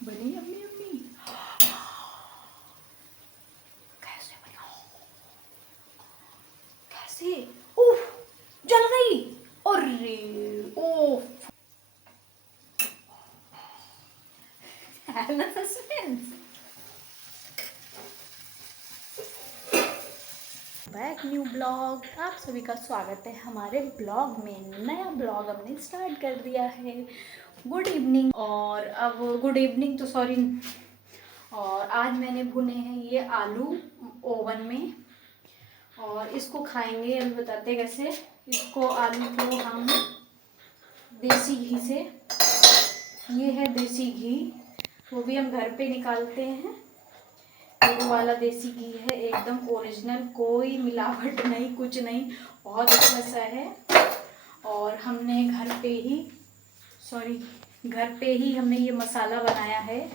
बनी अम्मी अम्मी कैसे बनाओ कैसे? उफ, जल गई। अरे ओफ, सस्पेंस। बैक न्यू ब्लॉग, आप सभी का स्वागत है हमारे ब्लॉग में। नया ब्लॉग हमने स्टार्ट कर दिया है। Good evening. और अब गुड इवनिंग तो सॉरी। और आज मैंने भुने हैं ये आलू ओवन में, और इसको खाएंगे। अभी बताते कैसे। इसको आलू को हम देसी घी से, ये है देसी घी, वो भी हम घर पे निकालते हैं। वो वाला देसी घी है, एकदम ओरिजिनल, कोई मिलावट नहीं, कुछ नहीं, बहुत अच्छा सा है। और हमने घर पे ही हमने ये मसाला बनाया है।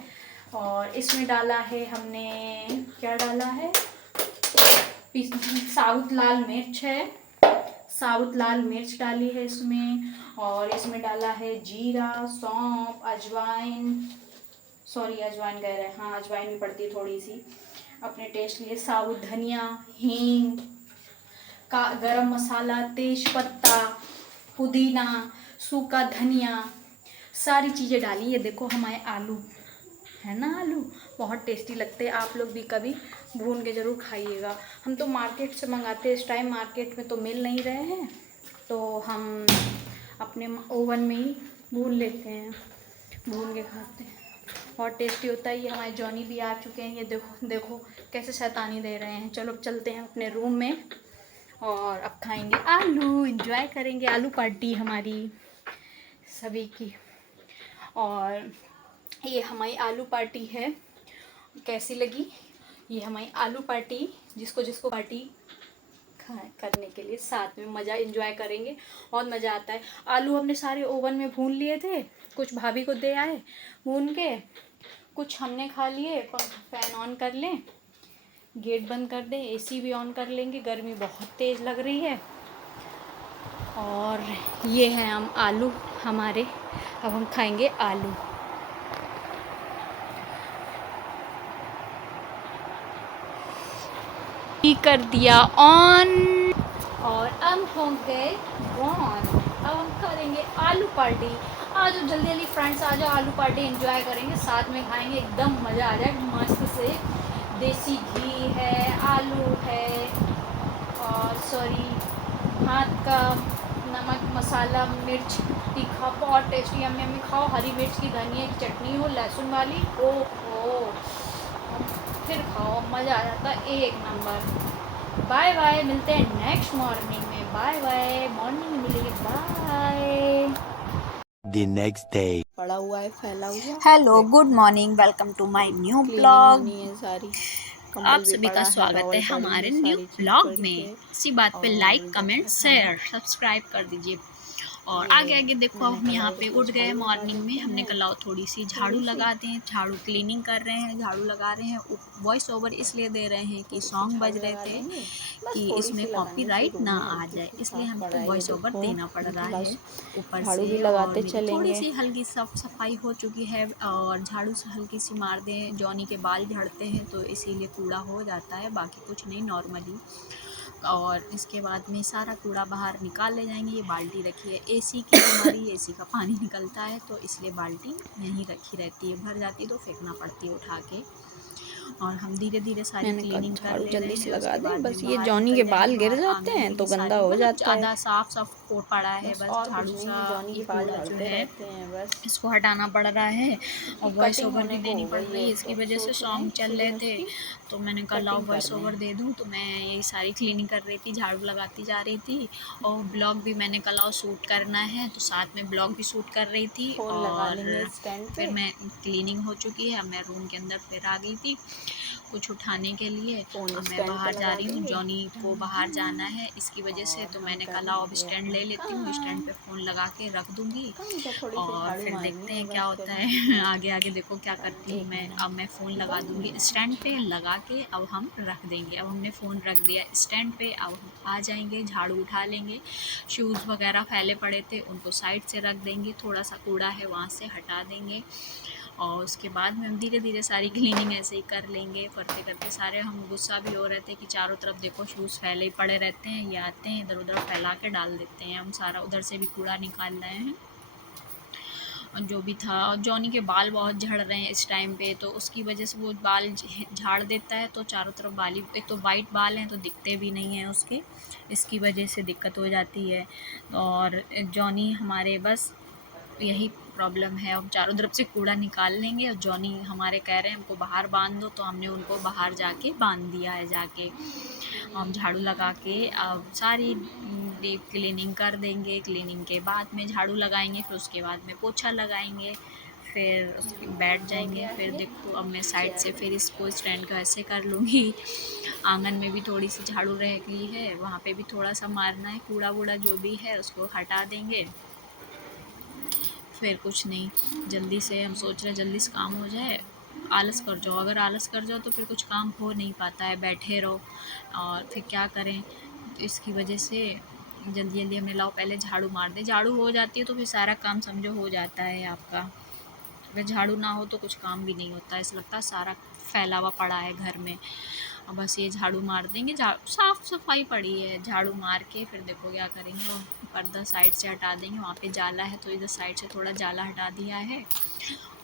और इसमें डाला है हमने, क्या डाला है, साबुत लाल मिर्च है, साबुत लाल मिर्च डाली है इसमें। और इसमें डाला है जीरा, सौंफ, अजवाइन, सॉरी अजवाइन कह रहे हैं, हाँ अजवाइन भी पड़ती है थोड़ी सी अपने टेस्ट लिए। साबुत धनिया, हींग का, गरम मसाला, तेज पत्ता, पुदीना, सूखा धनिया, सारी चीज़ें डाली। ये देखो हमारे आलू है ना, आलू बहुत टेस्टी लगते हैं। आप लोग भी कभी भून के ज़रूर खाइएगा। हम तो मार्केट से मंगाते हैं, इस टाइम मार्केट में तो मिल नहीं रहे हैं, तो हम अपने ओवन में ही भून लेते हैं, भून के खाते हैं। बहुत टेस्टी होता है। ये हमारे जॉनी भी आ चुके हैं, ये देखो देखो कैसे शैतानी दे रहे हैं। चलो चलते हैं अपने रूम में, और अब खाएंगे आलू, एंजॉय करेंगे। आलू पार्टी हमारी सभी की। और ये हमारी आलू पार्टी है, कैसी लगी ये हमारी आलू पार्टी। जिसको जिसको पार्टी करने के लिए साथ में मज़ा एंजॉय करेंगे, बहुत मज़ा आता है। आलू हमने सारे ओवन में भून लिए थे, कुछ भाभी को दे आए भून के, कुछ हमने खा लिए। फैन ऑन कर लें, गेट बंद कर दें, एसी भी ऑन कर लेंगे, गर्मी बहुत तेज़ लग रही है। और ये हैं हम आलू हमारे, अब हम खाएंगे आलू। कर दिया ऑन, और अब होंगे ऑन। अब हम करेंगे आलू पार्टी। आ जाओ जल्दी जल्दी फ्रेंड्स, आ जाओ, आलू पार्टी एंजॉय करेंगे, साथ में खाएंगे, एकदम मज़ा आ जाएगा मस्त से। देसी घी है, आलू है, और सॉरी हाथ का नमक, मसाला, मिर्च, तीखा, बहुत टेस्टी। Yummy yummy. खाओ, हरी मिर्च की, धनिया की चटनी हो, लहसुन वाली, ओहो, फिर खाओ, मज़ा आ जाता है एक नंबर। बाय बाय, मिलते हैं नेक्स्ट मॉर्निंग में। बाय बाय, मॉर्निंग में मिलेंगे, बाय। The next day. पड़ा हुआ है, फैला हुआ। हेलो, गुड देखो morning, welcome to my new cleaning blog. होनी है सारी। आप कंबल भी सभी का पड़ा है, स्वागत है टॉवल पड़ी हमारे है, न्यू सारी चीज़ ब्लॉग पड़ी में। है। इसी बात पे और लाइक, इधर कमेंट, है खाना। शेयर, सब्सक्राइब कर दीजिए। और ये आगे आगे देखो, मैंने हम कहा यहाँ एक पे बार उठ गए झाड़ू लगा मॉर्निंग में। देते हमने हैं, कहा थोड़ी सी झाड़ू थोड़ी सी। लगा दें, झाड़ू क्लीनिंग कर रहे हैं, झाड़ू लगा रहे हैं। वॉइस ओवर इसलिए दे रहे हैं कि थोड़ी सी सॉन्ग बज झाड़ू रहे लगा थे देंगे, बस कि थोड़ी इसमें सी लगानी है, कॉपीराइट रूम ना में आ हल्की जाए, सी इसलिए साफ हमको पड़ा है, ये वॉइस ओवर देखो देना पड़ रहा गिलास। है ऊपर झाड़ू भी से। और लगाते मेरी थोड़ी चलेंगे। सी हल्की साफ सफाई हो चुकी है, और झाड़ू से हल्की सी मार दें, जॉनी के बाल झड़ते हैं तो इसीलिए कूड़ा हो जाता है, बाकी कुछ नहीं, नॉर्मली। और इसके बाद में सारा कूड़ा बाहर निकाल ले जाएंगे। ये बाल्टी रखी है एसी की, हमारी एसी का पानी निकलता है तो इसलिए बाल्टी यहीं रखी रहती है, भर जाती है तो फेंकना पड़ती है उठा के। और हम धीरे धीरे सारी मैंने कहा क्लीनिंग कर झाड़ू ले रहे जल्दी से हैं। लगा उसके दे, बाद बस में ये बाहर जॉनी के निकल बाल जाएंगे, गिर बाहर जाते आंगन हैं में तो ही गंदा सारी हो मतलब जाता है। आधा साफ साफ पड़ा है, बस बस और कुछ झाड़ू सा नहीं, जॉनी के ये बाल कूड़ा जो झड़ते है रहते हैं बस। इसको हटाना पड़ रहा है। इसकी और वॉइस कटिंग ओवर भी होने को देनी हो पड़ गई रही है, है, इसकी तो वजह से सोच रहे सॉन्ग हैं चल रहे सुबह थे, उसकी तो मैंने कहा लाओ कटिंग कर वॉइस ओवर दें। दे दूँ। तो मैं यही सारी क्लीनिंग कर रही थी, झाड़ू लगाती जा रही थी, और ब्लॉग भी मैंने कहा लाओ शूट करना है, तो साथ में ब्लॉग भी शूट कर रही थी। फ़ोन लगा और लेंगे स्टैंड फिर पे। मैं क्लीनिंग हो चुकी है, अब मैं रूम के अंदर फिर आ गई थी कुछ उठाने के लिए। फ़ोन अब मैं स्टैंड पे बाहर जा लगा रही हूँ, देंगे जॉनी को बाहर जाना है, इसकी वजह से। और तो हम मैंने कहा कर लाओ अब लेंगे स्टैंड अपना ले लेती हूँ, स्टैंड पे काम। फ़ोन लगा के रख दूँगी। काम तो थोड़ी सी और झाड़ू फिर मारनी देखते है हैं क्या बस होता जल्दी है से। आगे आगे देखो क्या करती हूँ एक मैं। अब मैं फ़ोन मिनट, लगा 1 दूँगी स्टैंड मिनट। पे, लगा के अब हम रख देंगे। अब हमने फ़ोन रख दिया स्टैंड पे, अब हम आ जाएंगे, झाड़ू उठा लेंगे, शूज़ वगैरह फैले पड़े थे उनको साइड से रख देंगे, थोड़ा सा कूड़ा है वहाँ से हटा देंगे। और उसके बाद में हम धीरे धीरे सारी क्लीनिंग ऐसे ही कर लेंगे। करते करते सारे हम गुस्सा भी हो रहे थे कि चारों तरफ देखो शूज़ फैले ही पड़े रहते हैं, ये आते हैं इधर उधर फैला के डाल देते हैं। हम सारा उधर से भी कूड़ा निकाल रहे हैं और जो भी था। और जॉनी के बाल बहुत झड़ रहे हैं इस टाइम पे, तो उसकी वजह से वो बाल झाड़ देता है तो चारों तरफ बाल ही, एक तो वाइट बाल हैं तो दिखते भी नहीं हैं उसके, इसकी वजह से दिक्कत हो जाती है। और जॉनी हमारे बस यही प्रॉब्लम है। हम चारों तरफ से कूड़ा निकाल लेंगे और जॉनी हमारे कह रहे हैं हमको बाहर बांध दो, तो हमने उनको बाहर जाके बांध दिया है। जाके हम झाड़ू लगा के अब सारी डीप क्लीनिंग कर देंगे। क्लीनिंग के बाद में झाड़ू लगाएंगे, फिर उसके बाद में पोछा लगाएंगे, फिर उसके बैठ जाएंगे। फिर देखो अब मैं साइड से फिर इसको स्टैंड का ऐसे कर लूँगी। आंगन में भी थोड़ी सी झाड़ू रह गई है, वहाँ पे भी थोड़ा सा मारना है, कूड़ा वूड़ा जो भी है उसको हटा देंगे। फिर कुछ नहीं, जल्दी से हम सोच रहे हैं जल्दी से काम हो जाए। आलस कर जाओ, अगर आलस कर जाओ तो फिर कुछ काम हो नहीं पाता है, बैठे रहो और फिर क्या करें। तो इसकी वजह से जल्दी जल्दी हमने लाओ पहले झाड़ू मार दे। झाड़ू हो जाती है तो फिर सारा काम समझो हो जाता है आपका। अगर झाड़ू ना हो तो कुछ काम भी नहीं होता है, ऐसा लगता है सारा फैला हुआ पड़ा है घर में। और बस ये झाड़ू मार देंगे, साफ़ सफाई पड़ी है, झाड़ू मार के फिर देखो क्या करेंगे। वो पर्दा साइड से हटा देंगे, वहाँ पे जाला है तो इधर साइड से थोड़ा जाला हटा दिया है।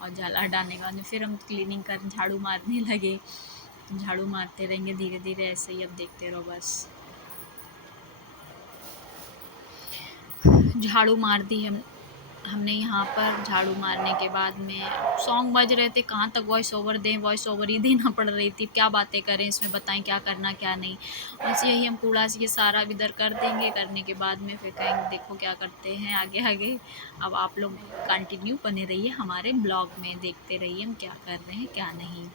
और जाला हटाने के बाद में फिर हम क्लीनिंग कर झाड़ू मारने लगे। झाड़ू मारते रहेंगे धीरे धीरे ऐसे ही, अब देखते रहो बस। झाड़ू मार दी हमने यहाँ पर। झाड़ू मारने के बाद में सॉन्ग बज रहे थे, कहाँ तक वॉइस ओवर दें, वॉइस ओवर ही देना पड़ रही थी। क्या बातें करें इसमें, बताएं क्या करना क्या नहीं। बस यही हम कूड़ा ये सारा इधर कर देंगे, करने के बाद में फिर कहेंगे देखो क्या करते हैं आगे आगे। अब आप लोग कंटिन्यू बने रहिए हमारे ब्लॉग में, देखते रहिए हम क्या कर रहे हैं क्या नहीं।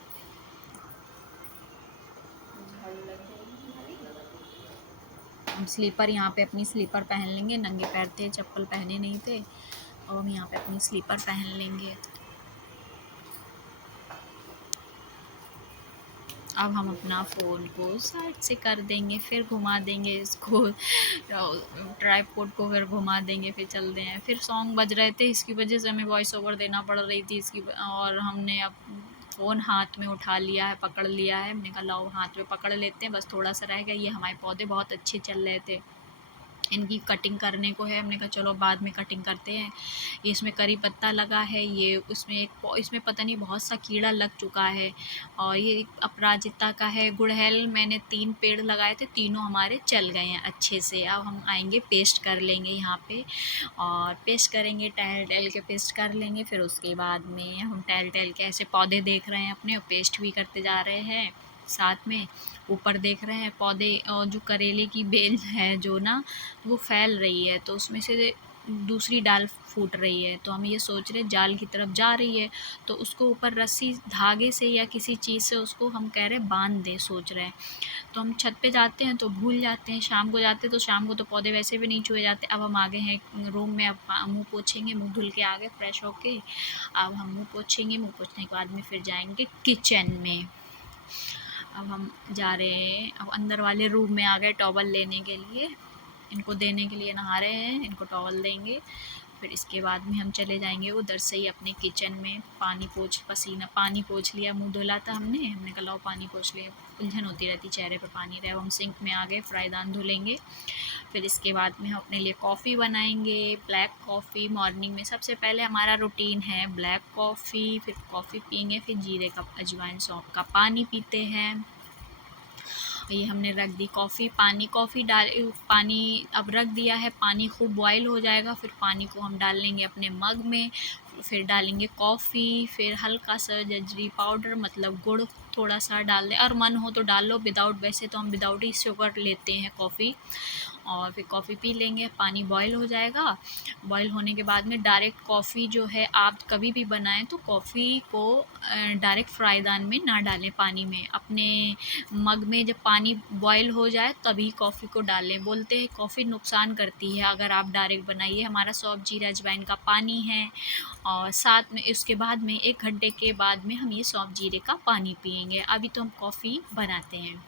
हम स्लीपर यहाँ पे अपनी स्लीपर पहन लेंगे, नंगे पैर थे, चप्पल पहने नहीं थे, और हम यहाँ पे अपनी स्लीपर पहन लेंगे। अब हम अपना फ़ोन को साइड से कर देंगे, फिर घुमा देंगे इसको, ट्राइपॉड को फिर घुमा देंगे, फिर चल दें। फिर सॉन्ग बज रहे थे, इसकी वजह से हमें वॉइस ओवर देना पड़ रही थी इसकी, और हमने अब फ़ोन हाथ में उठा लिया है, पकड़ लिया है। हमने कहा लाओ हाथ में पकड़ लेते हैं, बस थोड़ा सा रह गया। ये हमारे पौधे बहुत अच्छे चल रहे थे, इनकी कटिंग करने को है। हमने कहा चलो बाद में कटिंग करते हैं। ये इसमें करी पत्ता लगा है, ये इसमें पता नहीं बहुत सा कीड़ा लग चुका है। और ये अपराजिता का है गुड़हल, मैंने 3 पेड़ लगाए थे, तीनों हमारे चल गए हैं अच्छे से। अब हम आएंगे पेस्ट कर लेंगे यहाँ पे, और पेस्ट करेंगे, टहल टहल के पेस्ट कर लेंगे। फिर उसके बाद में हम टहल टहल के ऐसे पौधे देख रहे हैं अपने, और पेस्ट भी करते जा रहे हैं साथ में। ऊपर देख रहे हैं पौधे, और जो करेले की बेल है जो ना वो फैल रही है, तो उसमें से दूसरी डाल फूट रही है। तो हम ये सोच रहे जाल की तरफ जा रही है, तो उसको ऊपर रस्सी धागे से या किसी चीज़ से उसको हम कह रहे बांध दें, सोच रहे हैं। तो हम छत पे जाते हैं तो भूल जाते हैं, शाम को जाते हैं तो शाम को तो पौधे वैसे भी नहीं छुए जाते। अब हम आ गए हैं रूम में, अब मुँह पोछेंगे, मुँह धुल के आ गए फ्रेश होके। अब हम मुँह पोछेंगे, मुँह पोछने के बाद में फिर जाएंगे किचन में। अब हम जा रहे हैं, अब अंदर वाले रूम में आ गए टॉवल लेने के लिए, इनको देने के लिए नहा रहे हैं, इनको टॉवल देंगे। फिर इसके बाद में हम चले जाएंगे उधर से ही अपने किचन में। पानी पोंछ लिया, मुंह धुला था हमने कहा लाओ पानी पोंछ लिया, उलझन होती रहती चेहरे पर पानी रहे। हम सिंक में आ गए, फ्राईदान धुलेंगे। फिर इसके बाद में हम अपने लिए कॉफ़ी बनाएंगे, ब्लैक कॉफ़ी। मॉर्निंग में सबसे पहले हमारा रूटीन है ब्लैक कॉफ़ी, फिर कॉफ़ी पियेंगे, फिर जीरे का अजवाइन सौंफ का पानी पीते हैं। ये हमने रख दी कॉफ़ी, पानी अब रख दिया है, पानी खूब बॉयल हो जाएगा, फिर पानी को हम डाल लेंगे अपने मग में। फिर डालेंगे कॉफ़ी, फिर हल्का सा जजरी पाउडर मतलब गुड़ थोड़ा सा डाल दें, और मन हो तो डाल लो, विदाउट, वैसे तो हम विदाउट ही शुगर लेते हैं कॉफ़ी। और फिर कॉफ़ी पी लेंगे, पानी बॉयल हो जाएगा। बॉयल होने के बाद में डायरेक्ट कॉफ़ी जो है, आप कभी भी बनाएं तो कॉफ़ी को डायरेक्ट फ्राईदान में ना डालें पानी में, अपने मग में जब पानी बॉयल हो जाए तभी कॉफ़ी को डालें। बोलते हैं कॉफ़ी नुकसान करती है अगर आप डायरेक्ट बनाइए। हमारा सौंफ जीरा अजवाइन का पानी है, और साथ में इसके बाद में 1 घंटे के बाद में हम ये सौंफ जीरे का पानी पियेंगे। अभी तो हम कॉफ़ी बनाते हैं।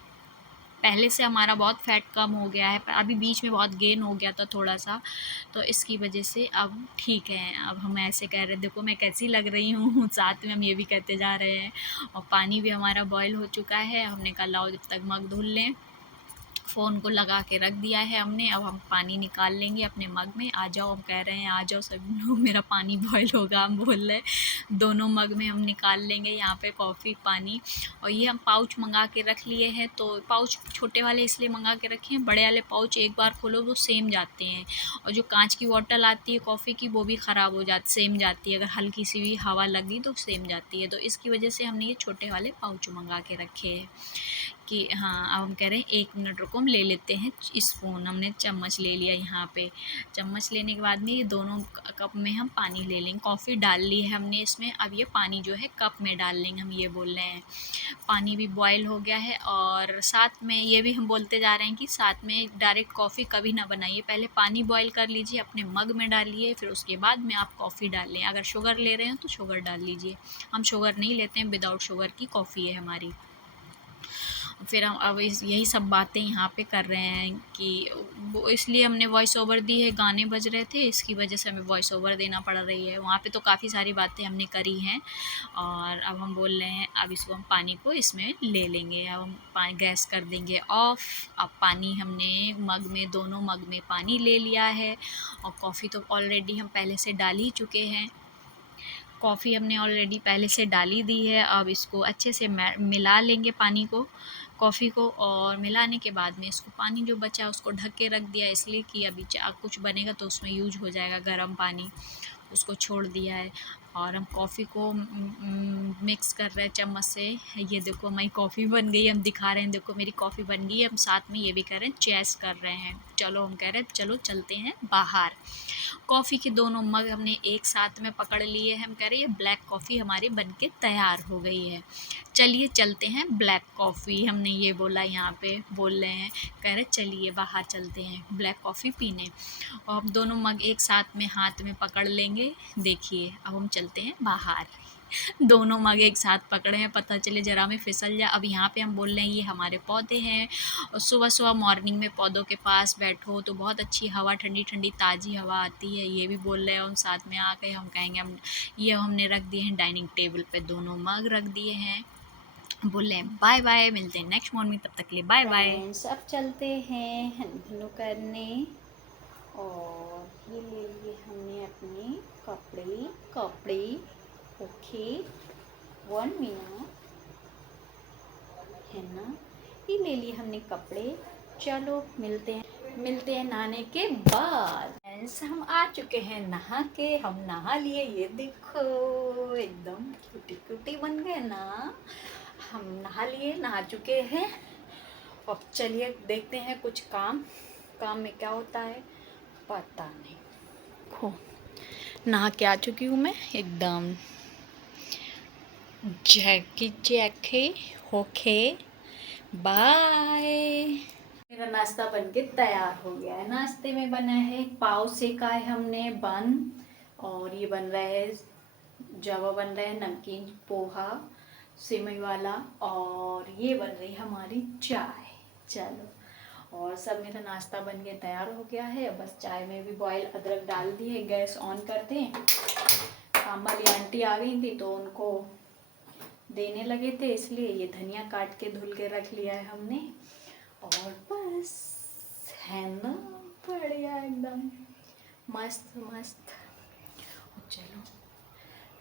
पहले से हमारा बहुत फैट कम हो गया है, अभी बीच में बहुत गेन हो गया था थोड़ा सा, तो इसकी वजह से अब ठीक है। अब हम ऐसे कह रहे देखो मैं कैसी लग रही हूँ साथ में हम ये भी कहते जा रहे हैं। और पानी भी हमारा बॉयल हो चुका है, हमने कहा लाओ जब तक मग धुल लें। फ़ोन को लगा के रख दिया है हमने, अब हम पानी निकाल लेंगे अपने मग में। आ जाओ, हम कह रहे हैं आ जाओ सभी लोग, मेरा पानी बॉयल होगा, हम बोल रहे हैं। दोनों मग में हम निकाल लेंगे यहाँ पे कॉफ़ी पानी। और ये हम पाउच मंगा के रख लिए हैं, तो पाउच छोटे वाले इसलिए मंगा के रखे हैं, बड़े वाले पाउच एक बार खोलो वो सेम जाते हैं। और जो कांच की बॉटल आती है कॉफ़ी की वो भी ख़राब हो जाती, सेम जाती है, अगर हल्की सी भी हवा लगी तो सेम जाती है। तो इसकी वजह से हमने ये छोटे वाले पाउच मंगा के रखे हैं कि हाँ। अब हम कह रहे हैं 1 मिनट रुको, हम ले लेते हैं स्पून। हमने चम्मच ले लिया यहाँ पे। चम्मच लेने के बाद में ये दोनों कप में हम पानी ले लेंगे। कॉफ़ी डाल ली है हमने इसमें, अब ये पानी जो है कप में डाल लेंगे, हम ये बोल रहे हैं। पानी भी बॉयल हो गया है, और साथ में ये भी हम बोलते जा रहे हैं कि साथ में डायरेक्ट कॉफ़ी कभी ना बनाइए, पहले पानी बॉयल कर लीजिए, अपने मग में डालिए, फिर उसके बाद में आप कॉफ़ी डाल लें। अगर शुगर ले रहे हैं तो शुगर डाल लीजिए, हम शुगर नहीं लेते हैं, विदाउट शुगर की कॉफ़ी है हमारी। फिर हम अब यही सब बातें यहाँ पे कर रहे हैं कि वो, इसलिए हमने वॉइस ओवर दी है, गाने बज रहे थे इसकी वजह से हमें वॉइस ओवर देना पड़ रही है। वहाँ पे तो काफ़ी सारी बातें हमने करी हैं, और अब हम बोल रहे हैं अब इसको हम पानी को इसमें ले लेंगे। अब हम पानी गैस कर देंगे ऑफ़। अब पानी हमने मग में, दोनों मग में पानी ले लिया है, और कॉफ़ी तो ऑलरेडी हम पहले से डाल ही चुके हैं। कॉफ़ी हमने ऑलरेडी पहले से डाली दी है। अब इसको अच्छे से मिला लेंगे पानी को, कॉफ़ी को, और मिलाने के बाद में इसको पानी जो बचा है उसको ढक के रख दिया, इसलिए कि अभी कुछ बनेगा तो उसमें यूज हो जाएगा गर्म पानी, उसको छोड़ दिया है। और हम कॉफ़ी को मिक्स कर रहे हैं चम्मच से। ये देखो हमारी कॉफ़ी बन गई, हम दिखा रहे हैं देखो मेरी कॉफ़ी बन गई है। हम साथ में ये भी कर रहे हैं, चेस कर रहे हैं। चलो हम कह रहे हैं चलो चलते हैं बाहर। कॉफ़ी के दोनों मग हमने एक साथ में पकड़ लिए हैं। हम कह रहे हैं ये ब्लैक कॉफ़ी हमारी बनके तैयार हो गई है, चलिए चलते हैं ब्लैक कॉफ़ी, हमने ये बोला यहाँ पे बोल रहे हैं, कह रहे चलिए बाहर चलते हैं ब्लैक कॉफ़ी पीने। और हम दोनों मग एक साथ में हाथ में पकड़ लेंगे। देखिए अब हम चलते हैं बाहर, दोनों मग एक साथ पकड़े हैं, पता चले ज़रा में फिसल जाए। अब यहाँ पे हम बोल रहे हैं ये हमारे पौधे हैं, और सुबह सुबह मॉर्निंग में पौधों के पास बैठो तो बहुत अच्छी हवा, ठंडी ठंडी ताज़ी हवा आती है, ये भी बोल रहे हैं। हम साथ में आ गए, हम कहेंगे हम ये हमने रख दिए हैं डाइनिंग टेबल पे, दोनों मग रख दिए हैं। बोल रहे हैं बाय बाय, मिलते हैं नेक्स्ट मॉर्निंग, तब तक के लिए बाय बाय। फ्रेंड्स अब चलते हैं हनु करने, और ये ले लिए हमने अपने कपड़े कपड़े। ओके 1 मिनट है ना, ये ले लिए हमने कपड़े। चलो मिलते हैं नहाने के बाद। फ्रेंड्स हम आ चुके हैं नहा के, हम नहा लिए, ये देखो एकदम क्यूटी क्यूटी बन गए ना। हम नहा लिए, नहा चुके हैं। अब चलिए देखते हैं कुछ काम में क्या होता है पता नहीं। खो नहा के आ चुकी हूँ मैं एकदम जैके होके। बाय। मेरा नाश्ता बनके तैयार हो गया है। नाश्ते में बना है पाव सेका है हमने बन, और ये बन रहा है जावा, बन रहा है नमकीन पोहा सिमई वाला, और ये बन रही हमारी चाय। चलो, और सब मेरा नाश्ता बन के तैयार हो गया है। बस चाय में भी बॉयल अदरक डाल दी है, गैस ऑन करते हैं। काम वाली आंटी आ गई थी तो उनको देने लगे थे, इसलिए ये धनिया काट के धुल के रख लिया है हमने। और बस है ना, बढ़िया एकदम मस्त मस्त। चलो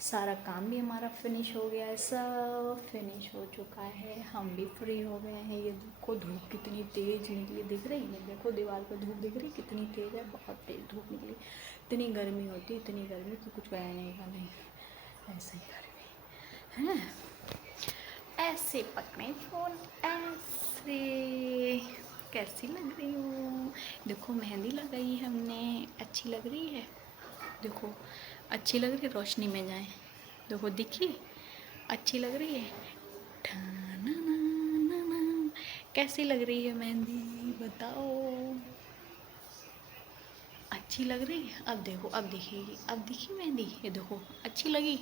सारा काम भी हमारा फिनिश हो गया है, सब फिनिश हो चुका है, हम भी फ्री हो गए हैं। ये देखो धूप कितनी तेज़ निकली, दिख रही है, देखो दीवार पर धूप दिख रही कितनी तेज़ है, बहुत तेज़ धूप निकली। इतनी गर्मी होती है, इतनी गर्मी कि कुछ कहने का नहीं, ऐसे ही गर्मी है। ऐसे पकड़े फ़ोन, ऐसे कैसी लग रही हूँ, देखो मेहंदी लगाई है हमने, अच्छी लग रही है, देखो अच्छी लग रही है, रोशनी में जाए, देखो दिखी अच्छी लग रही है। कैसी लग रही है मेहंदी बताओ, अच्छी लग रही है। अब देखो, अब दिखेगी, अब दिखी मेहंदी, ये देखो अच्छी लगी।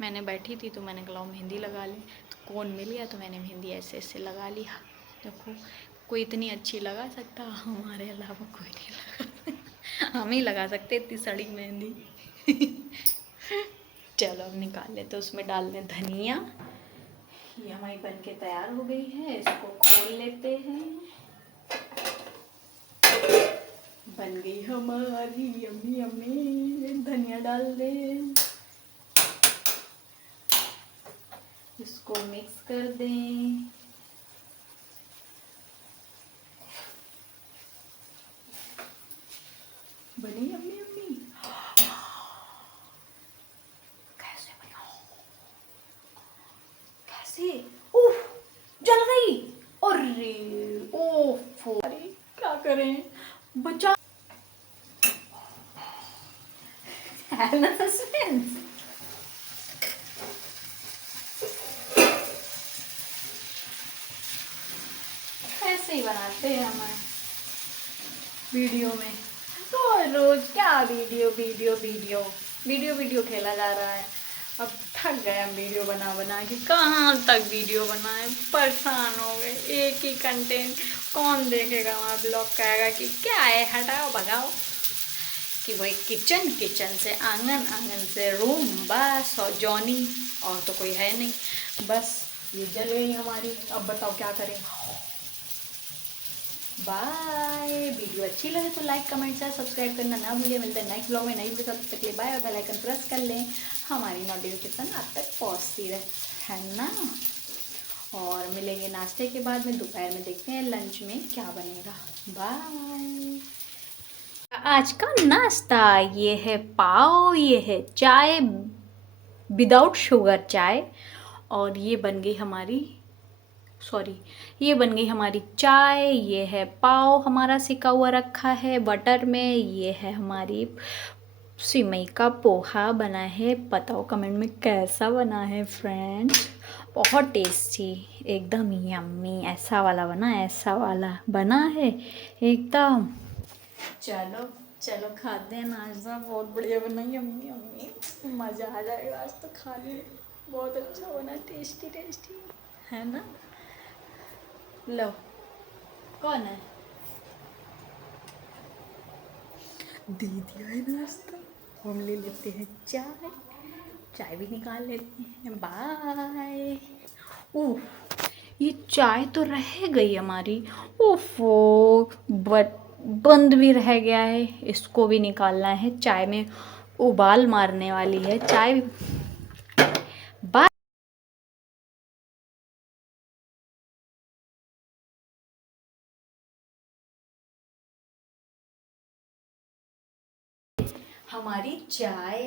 मैंने बैठी थी तो मैंने कहा मेहंदी लगा ली, तो कौन मिल गया तो मैंने मेहंदी ऐसे ऐसे लगा लिया। देखो कोई इतनी अच्छी लगा सकता, हमारे अलावा कोई नहीं लगा। हम ही लगा सकते इतनी सड़ी मेहंदी। चलो अब निकाल लेते, उसमें डाल लें धनिया। ये हमारी बन के तैयार हो गई है, इसको खोल लेते हैं। बन गई हमारी यम्मी यम्मी। धनिया डाल दें, इसको मिक्स कर दें। बनी यम्मी यम्मी। कैसे बनाओ, कैसे? उफ, जल गई। अरे ओफ, अरे क्या करें, बचा है ना सस्पेंस। ऐसे ही बनाते हैं हमें वीडियो में, रोज रोज क्या video video video video video खेला जा रहा है। अब थक गए हम वीडियो बना बना के, कहाँ तक वीडियो बनाए, परेशान हो गए। एक ही कंटेंट कौन देखेगा, हमारा ब्लॉग कहेगा कि क्या है, हटाओ भगाओ। कि वही किचन, किचन से आंगन, आंगन से रूम, बस। और जॉनी, और तो कोई है नहीं, बस ये जल गई हमारी। अब बताओ क्या करें। बाय। वीडियो अच्छी लगे तो लाइक कमेंट शेयर सब्सक्राइब करना ना भूलिए। मिलते हैं नेक्स्ट ब्लॉग में नई वीडियो, तब तक के लिए बाय। और बेल आइकन प्रेस कर लें, हमारी नोटिफिकेशन आप तक पहुंचती रहे, है ना। और मिलेंगे नाश्ते के बाद में, दोपहर में देखते हैं लंच में क्या बनेगा। बाय। आज का नाश्ता ये है पाव, ये है चाय विदाउट शुगर चाय, और ये बन गई हमारी, सॉरी, ये बन गई हमारी चाय। ये है पाव हमारा सिका हुआ रखा है बटर में। ये है हमारी सिमई का पोहा बना है। बताओ कमेंट में कैसा बना है फ्रेंड्स। बहुत टेस्टी, एकदम यम्मी। ऐसा वाला बना, ऐसा वाला बना है एकदम। चलो चलो खाते हैं नाश्ता, बहुत बढ़िया बना, यम्मी यम्मी। मज़ा आ जाएगा आज तो खाने, बहुत अच्छा बना, टेस्टी टेस्टी, है ना। लो, कौन है? दे दिया है नाश्ता, हम ले लेते हैं चाय, चाय भी निकाल लेते हैं। बाय। ओह, ये चाय तो रह गई हमारी। ओफो, बट बंद भी रह गया है, इसको भी निकालना है। चाय में उबाल मारने वाली है चाय। बाय। हमारी चाय,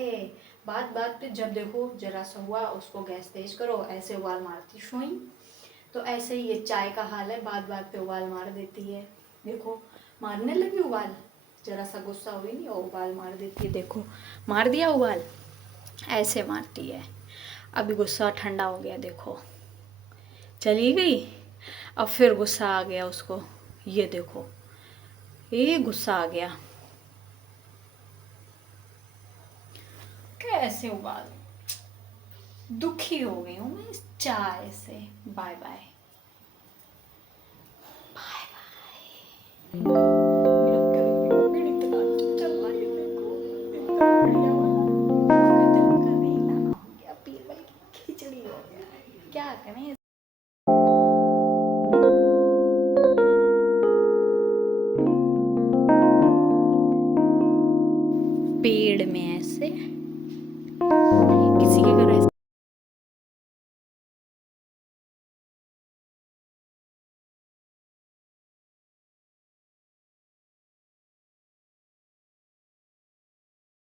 बात बात पे जब देखो जरा सा हुआ उसको गैस तेज करो, ऐसे उबाल मारती शुई। तो ऐसे ही ये चाय का हाल है, बात बात पे उबाल मार देती है। देखो मारने लगी उबाल, जरा सा गुस्सा हुई नहीं और उबाल मार देती है। देखो मार दिया उबाल, ऐसे मारती है। अभी गुस्सा ठंडा हो गया, देखो चली गई। अब फिर गुस्सा आ गया उसको, ये देखो, ये गुस्सा आ गया। कैसे उबाल, दुखी हो गई हूँ मैं इस चाय से। Bye bye, bye bye. मेरा करेला इतना अच्छा था, ये देखो इतना बढ़िया वाला। इसका दिल करेला हो गया, पीपल की खिचड़ी हो गया, क्या करें। पेड़ में ऐसे किसी के घर ऐसे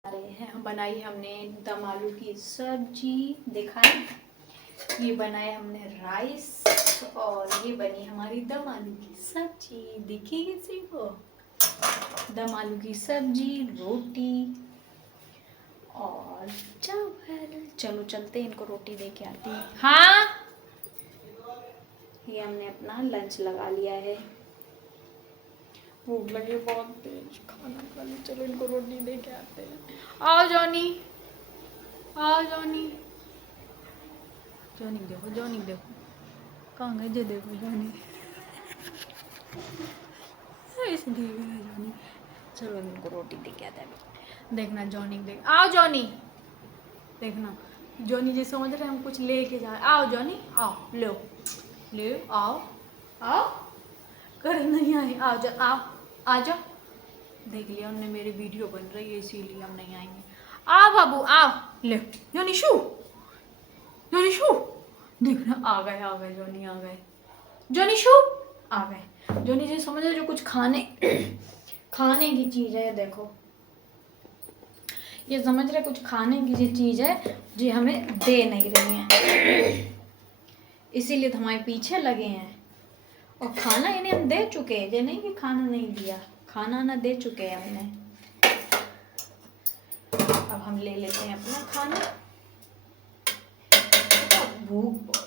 रहे हैं। बनाई हमने दम आलू की सब्जी, दिखाएं। ये बनाए हमने राइस, और ये बनी हमारी दम आलू की सब्जी, दिखी किसी को? दम आलू की सब्जी, रोटी और चावल। चलो चलते हैं, इनको रोटी दे के आती हैं। हाँ, ये हमने अपना लंच लगा लिया है। भूख लगी बहुत तेज, खाना खा ली। चलो इनको रोटी दे के आते हैं। आओ जॉनी, आओ जॉनी। जॉनी देखो, जॉनी देखो कहाँ गए, जे देखो जॉनी। इसलिए जॉनी, चलो इनको रोटी दे के आता है। देखना जॉनी, देख आओ जॉनी, देखना जॉनी जी समझ रहे हैं हम कुछ लेके जा, आओ जॉनी आओ, लो ले आओ आओ, कर नहीं आए, आओ जा आओ, आ जाओ। देख लिया उनने मेरी वीडियो बन रही है इसीलिए हम नहीं आएंगे। आओ बाबू आओ, ले जॉनी शू, जॉनी शू, देखना आ गए जॉनी, आ गए जॉनी शू, आ गए जॉनी जी समझ रहे जो कुछ खाने खाने की चीज़ है। देखो ये समझ रहे कुछ खाने की जो चीज़ है जो हमें दे नहीं रही है, इसीलिए तो हमारे पीछे लगे हैं। और खाना इन्हें हम दे चुके हैं, ये नहीं कि खाना नहीं दिया, खाना ना दे चुके हैं हमने। अब हम ले लेते हैं अपना खाना, भूख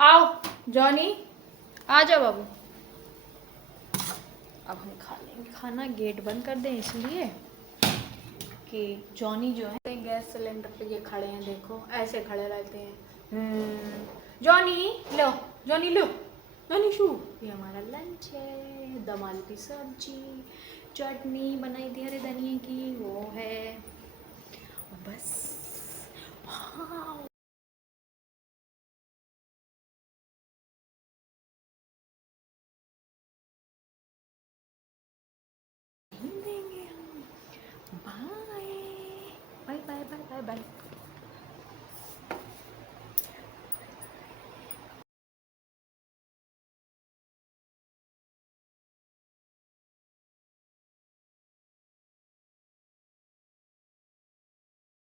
आओ जॉनी, आ जाओ बाबू। अब हम खा लेंगे खाना, गेट बंद कर दें इसलिए कि जॉनी जो है गैस सिलेंडर पे ये खड़े हैं, देखो ऐसे खड़े रहते हैं। जॉनी लो, जॉनी लो, जॉनी शू, ये हमारा लंच है, दम आलू की सब्जी, चटनी बनाई थी हरे धनिए की, वो है बस। हाँ देंगे हम, bye bye bye bye bye bye.